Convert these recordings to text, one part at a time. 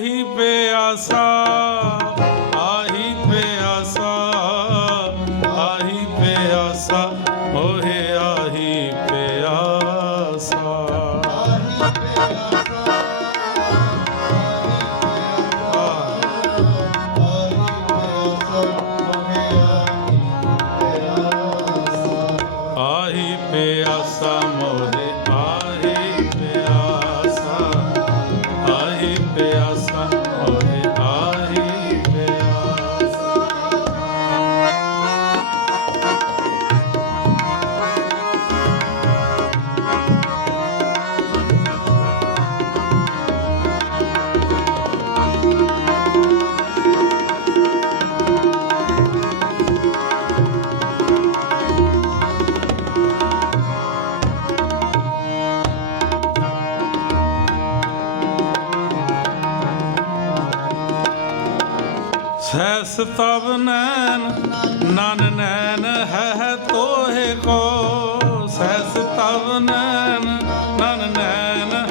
ਆਹੀ ਪਿਆਸਾ ਨੈਣ, ਨਨ ਨੈਣ ਹੈ ਤੋਹੇ ਕੋ ਸੈਸ ਤਵ ਨੈਣ, ਨਨ ਨੈਣ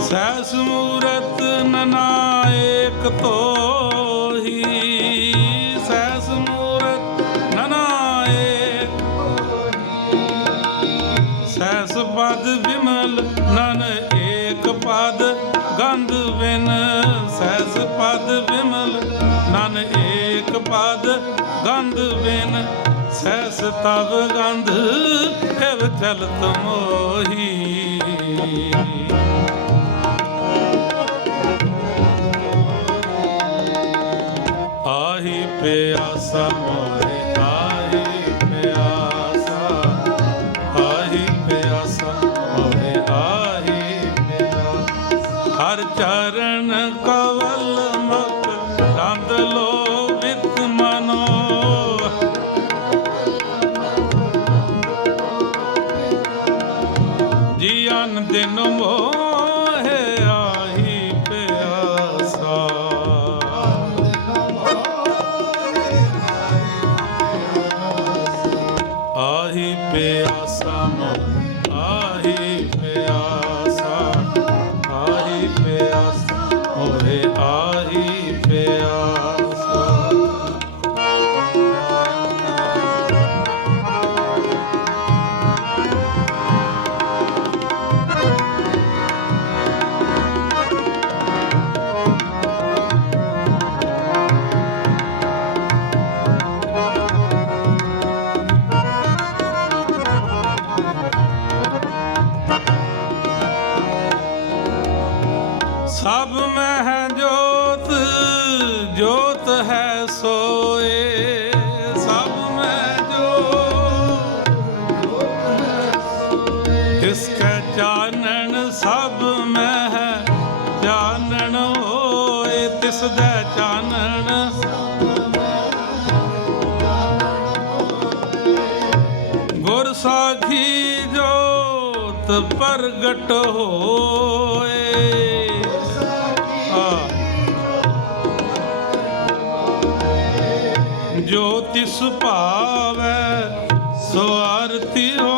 ਸੈਸ ਮੂਰਤ ਨਨਾ ਤੋਹੀ ਸੈਸ ਮੂਰਤ ਨਨਾ ਏਕ ਸੈਸ ਪਦ ਵਿਮਲ ਸੈਸ ਤਬ ਗੰਧ ਫਿਰ ਚਲਤ ਮੋਹੀ। ਆਹੀ ਪਿਆਸਾ ਮੋਰੇ ਸਭ ਮਹਿ ਜੋਤ ਜੋਤ ਹੈ ਸੋਏ। ਸਭ ਮਹਿ ਜੋਤ ਤਿਸ ਕੈ ਚਾਨਣ, ਸਭ ਮਹਿ ਚਾਨਣ ਹੋਏ। ਤਿਸ ਦਾ ਚਾਨਣ, ਗੁਰ ਸਾਖੀ ਜੋਤ ਪ੍ਰਗਟ ਹੋਏ। feel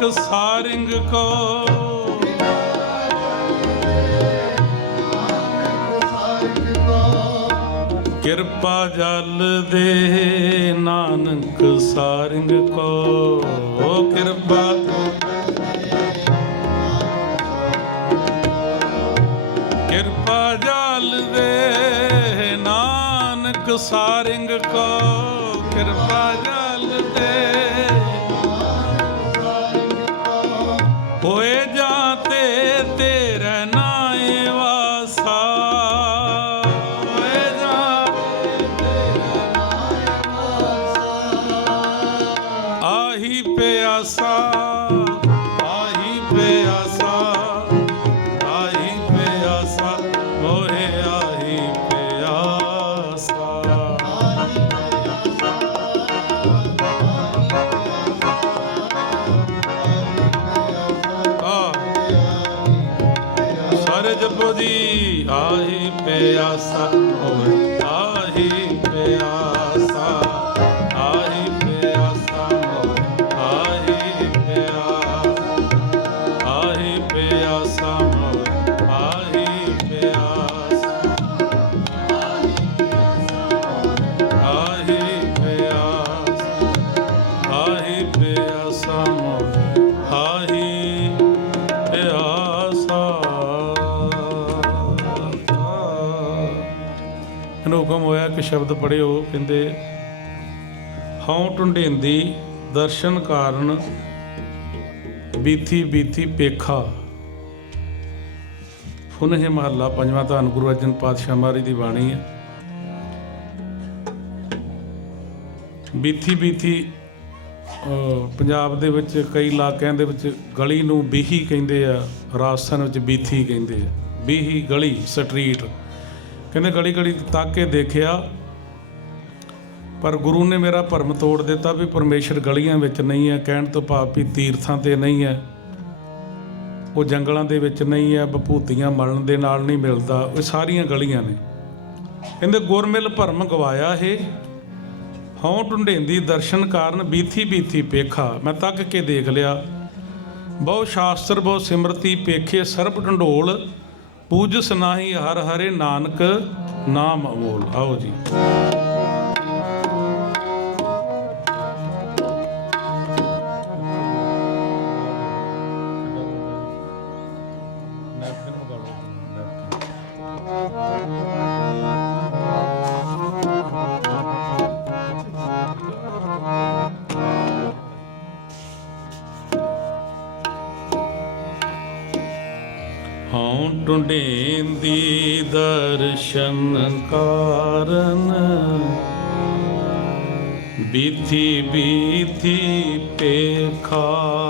ਨਾਨਕ ਸਾਰਿੰਗ ਕੋ। ਕਿਰਪਾ ਜਲ ਦੇ ਨਾਨਕ ਸਾਰਿੰਗ ਕੋ। ਓ ਕਿਰਪਾ। ਕਿਰਪਾ ਜਲ ਦੇ ਨਾਨਕ ਸਾਰਿੰਗ ਕੋ। ਕਿਰਪਾ ਜਲ ਆਹੀ ਪਿਆਸਾ ਆਹੀ ਪਿਆਸਾ ਆਹੀ ਪਿਆਸਾ ਮੋਰੇ ਆਹੀ ਪਿਆਸਾ। ਆਹੀ ਆਹੀ ਪਿਆਸਾ ਆਹੀ ਪਿਆਸਾ। ਇਹਨੂੰ ਹੁਕਮ ਸ਼ਬਦ ਪੜਿਓ ਕਹਿੰਦੇ, ਹਉ ਟੁੰਡੇਂਦੀ ਦਰਸ਼ਨ ਕਾਰਨ ਬੀਥੀ ਬੀਥੀ ਪੇਖਾ। ਫੁਨਹ ਮਹੱਲਾ ਪੰਜਵਾਂ ਧੰਨ ਗੁਰੂ ਅਰਜਨ ਪਾਤਸ਼ਾਹ ਮਹਾਰਾਜ ਦੀ ਬਾਣੀ ਹੈ। ਬੀਥੀ ਬੀਥੀ ਪੰਜਾਬ ਦੇ ਵਿੱਚ ਕਈ ਇਲਾਕਿਆਂ ਦੇ ਵਿੱਚ ਗਲੀ ਨੂੰ ਬੀਹੀ ਕਹਿੰਦੇ ਆ, ਰਾਜਸਥਾਨ ਵਿੱਚ ਬੀਥੀ ਕਹਿੰਦੇ ਆ। ਬੀਹੀ ਗਲੀ, ਸਟਰੀਟ। ਕਹਿੰਦੇ ਗਲੀ ਗਲੀ ਤੱਕ ਕੇ ਦੇਖਿਆ। ਪਰ ਗੁਰੂ ਨੇ ਮੇਰਾ ਭਰਮ ਤੋੜ ਦਿੱਤਾ ਵੀ ਪਰਮੇਸ਼ਰ ਗਲੀਆਂ ਵਿੱਚ ਨਹੀਂ ਹੈ, ਕਹਿਣ ਤੋਂ ਭਾਵ ਵੀ ਤੀਰਥਾਂ ਤੇ ਨਹੀਂ ਹੈ। ਉਹ ਜੰਗਲਾਂ ਦੇ ਵਿੱਚ ਨਹੀਂ ਹੈ ਬਭੂਤੀਆਂ ਮਲਣ ਦੇ ਨਾਲ ਨਹੀਂ ਮਿਲਦਾ ਉਹ ਸਾਰੀਆਂ ਗਲੀਆਂ ਨੇ। ਕਹਿੰਦੇ ਗੁਰਮਿਲ ਭਰਮ ਗਵਾਇਆ ਇਹ, ਹਉ ਢੁੰਡੇਂਦੀ ਦਰਸ਼ਨ ਕਾਰਨ ਬੀਥੀ ਬੀਥੀ ਪੇਖਾ। ਮੈਂ ਤੱਕ ਕੇ ਦੇਖ ਲਿਆ, ਬਹੁ ਸ਼ਾਸਤਰ ਬਹੁ ਸਿਮਰਤੀ ਪੇਖੇ ਸਰਬ ਢੰਡੋਲ ਪੂਜਸ ਨਾਹੀ ਹਰ ਹਰੇ ਨਾਨਕ ਨਾਮ ਅਮੋਲ ਆਓ ਜੀ। ਟੁੰਡੇਂਦੀ ਦਰਸ਼ਨ ਕਾਰਨ। ਬੀਥੀ ਬੀਥੀ ਪੇਖਾ